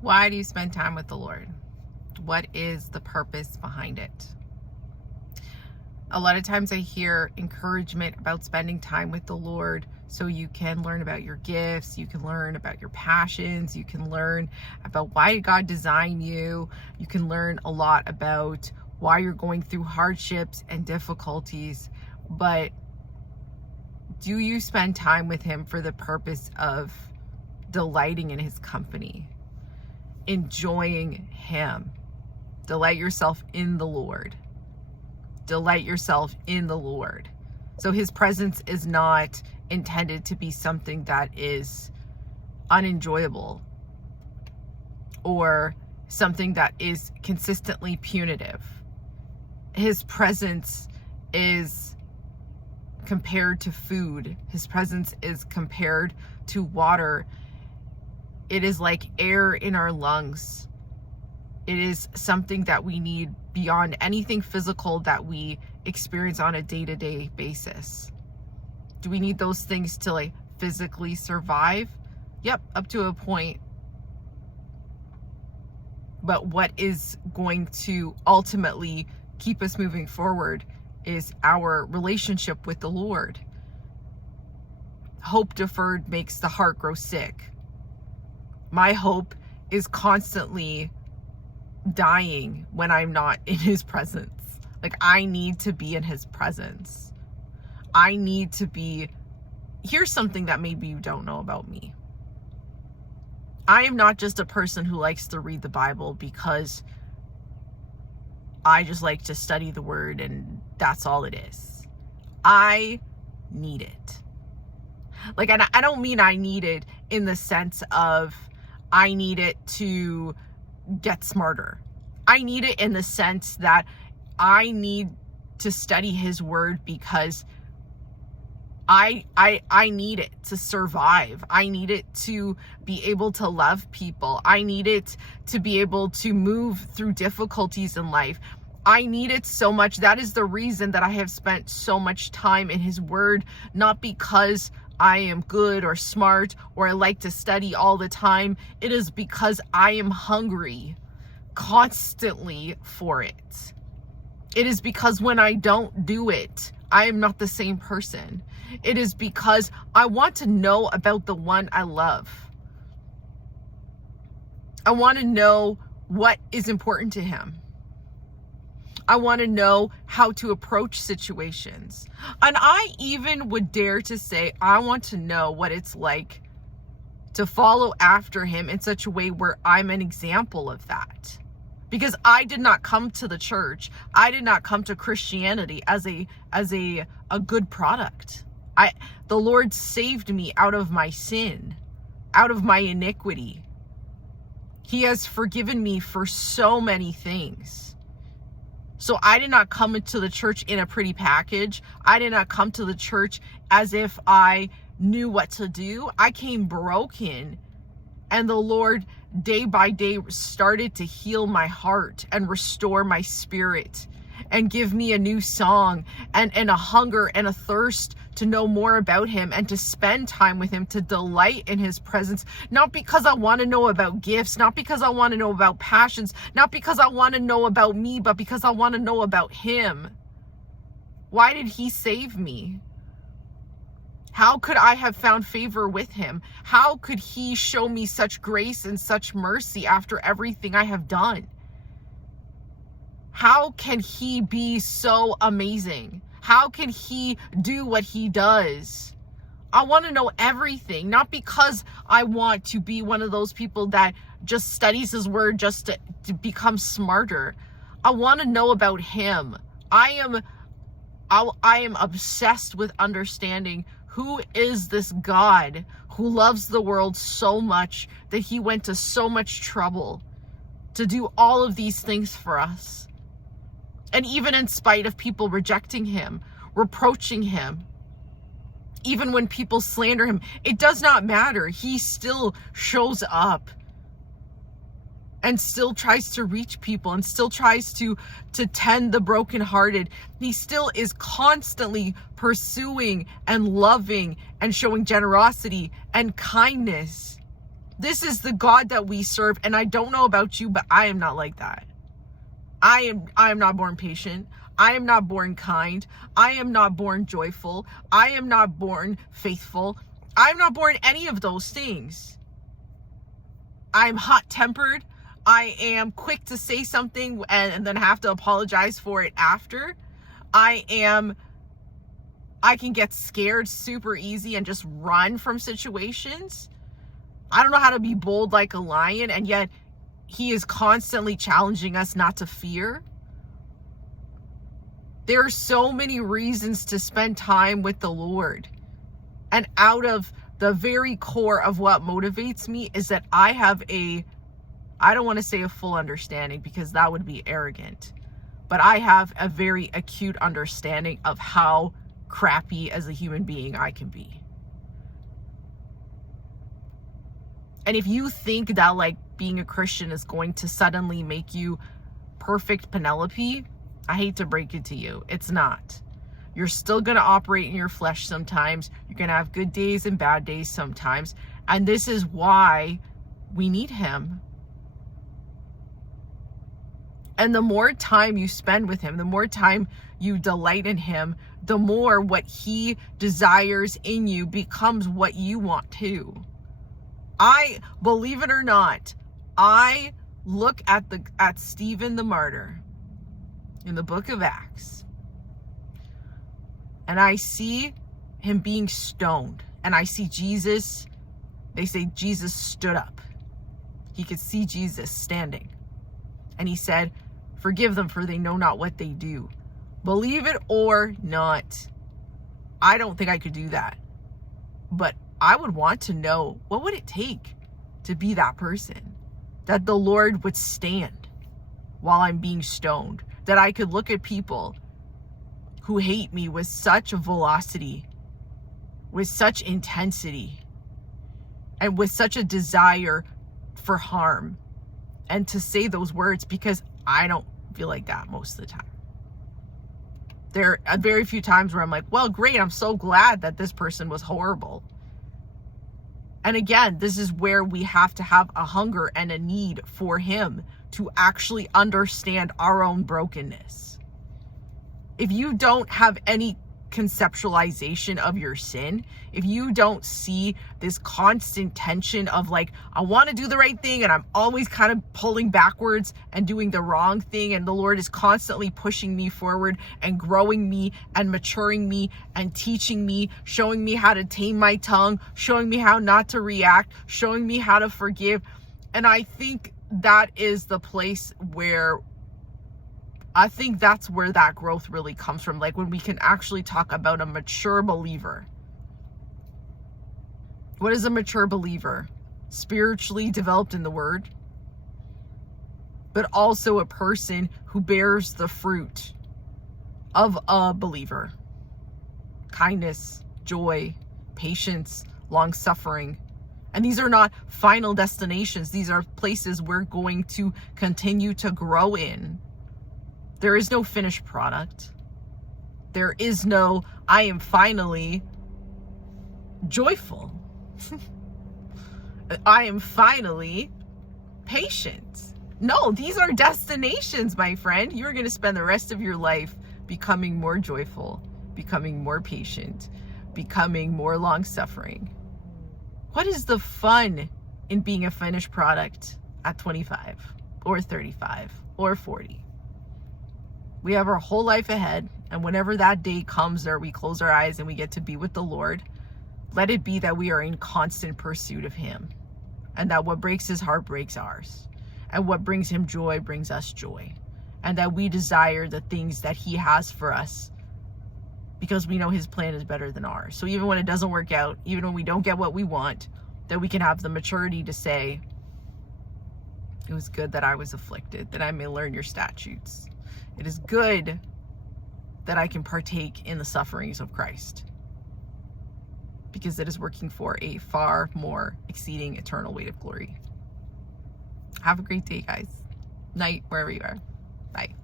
Why do you spend time with the Lord? What is the purpose behind it? A lot of times I hear encouragement about spending time with the Lord so you can learn about your gifts, you can learn about your passions, you can learn about why God designed you, you can learn a lot about why you're going through hardships and difficulties. But do you spend time with Him for the purpose of delighting in His company, enjoying Him? Delight yourself in the Lord. Delight yourself in the Lord. So His presence is not intended to be something that is unenjoyable or something that is consistently punitive. His presence is compared to food. His presence is compared to water. It is like air in our lungs. It is something that we need beyond anything physical that we experience on a day-to-day basis. Do we need those things to physically survive? Yep, up to a point. But what is going to ultimately keep us moving forward is our relationship with the Lord. Hope deferred makes the heart grow sick. My hope is constantly dying when I'm not in His presence. I need to be in His presence. I need to be. Here's something that maybe you don't know about me. I am not just a person who likes to read the Bible because I just like to study the Word and that's all it is. I need it. And I don't mean I need it in the sense of I need it to get smarter. I need it in the sense that I need to study His Word because I need it to survive. I need it to be able to love people. I need it to be able to move through difficulties in life. I need it so much. That is the reason that I have spent so much time in His Word, not because I am good or smart or I like to study all the time. It is because I am hungry constantly for it. It is because when I don't do it, I am not the same person. It is because I want to know about the one I love. I want to know what is important to Him. I want to know how to approach situations. And I even would dare to say, I want to know what it's like to follow after Him in such a way where I'm an example of that. Because I did not come to the church. I did not come to Christianity as a good product. The Lord saved me out of my sin, out of my iniquity. He has forgiven me for so many things. So I did not come into the church in a pretty package. I did not come to the church as if I knew what to do. I came broken, and the Lord day by day started to heal my heart and restore my spirit and give me a new song and a hunger and a thirst to know more about Him and to spend time with Him, to delight in His presence, not because I want to know about gifts, not because I want to know about passions, not because I want to know about me, but because I want to know about Him. Why did He save me? How could I have found favor with Him? How could He show me such grace and such mercy after everything I have done? How can He be so amazing? How can He do what He does? I want to know everything, not because I want to be one of those people that just studies His Word just to become smarter. I want to know about Him. I am obsessed with understanding who is this God who loves the world so much that He went to so much trouble to do all of these things for us. And even in spite of people rejecting Him, reproaching Him, even when people slander Him, it does not matter. He still shows up and still tries to reach people and still tries to tend the brokenhearted. He still is constantly pursuing and loving and showing generosity and kindness. This is the God that we serve. And I don't know about you, but I am not like that. I am not born patient. I am not born kind. I am not born joyful. I am not born faithful. I'm not born any of those things. I'm hot-tempered. I am quick to say something and then have to apologize for it after. I can get scared super easy and just run from situations. I don't know how to be bold like a lion, and yet he is constantly challenging us not to fear. There are so many reasons to spend time with the Lord. And out of the very core of what motivates me is that I have I don't want to say a full understanding because that would be arrogant, but I have a very acute understanding of how crappy as a human being I can be. And if you think that like being a Christian is going to suddenly make you perfect Penelope, I hate to break it to you, it's not. You're still going to operate in your flesh sometimes. You're going to have good days and bad days sometimes. And this is why we need him. And the more time you spend with him, the more time you delight in him, the more what he desires in you becomes what you want too. Believe it or not, I look at Stephen the martyr in the book of Acts, and I see him being stoned, and I see Jesus. They say Jesus stood up. He could see Jesus standing, and he said, "Forgive them, for they know not what they do." Believe it or not, I don't think I could do that, but I would want to know, what would it take to be that person? That the Lord would stand while I'm being stoned. That I could look at people who hate me with such velocity, with such intensity, and with such a desire for harm, and to say those words, because I don't feel like that most of the time. There are very few times where I'm like, well, great, I'm so glad that this person was horrible. And again, this is where we have to have a hunger and a need for him to actually understand our own brokenness. If you don't have any conceptualization of your sin, if you don't see this constant tension of like, I want to do the right thing and I'm always kind of pulling backwards and doing the wrong thing, and the Lord is constantly pushing me forward and growing me and maturing me and teaching me, showing me how to tame my tongue, showing me how not to react, showing me how to forgive. And I think that is the place where that's where that growth really comes from. Like when we can actually talk about a mature believer. What is a mature believer? Spiritually developed in the word, but also a person who bears the fruit of a believer. Kindness, joy, patience, long-suffering. And these are not final destinations. These are places we're going to continue to grow in. There is no finished product. There is no, I am finally joyful. I am finally patient. No, these are destinations, my friend. You're going to spend the rest of your life becoming more joyful, becoming more patient, becoming more long-suffering. What is the fun in being a finished product at 25 or 35 or 40? We have our whole life ahead, and whenever that day comes or we close our eyes and we get to be with the Lord, let it be that we are in constant pursuit of him, and that what breaks his heart breaks ours, and what brings him joy brings us joy, and that we desire the things that he has for us because we know his plan is better than ours. So even when it doesn't work out, even when we don't get what we want, that we can have the maturity to say, it was good that I was afflicted, that I may learn your statutes. It is good that I can partake in the sufferings of Christ, because it is working for a far more exceeding eternal weight of glory. Have a great day, guys. Night, wherever you are. Bye.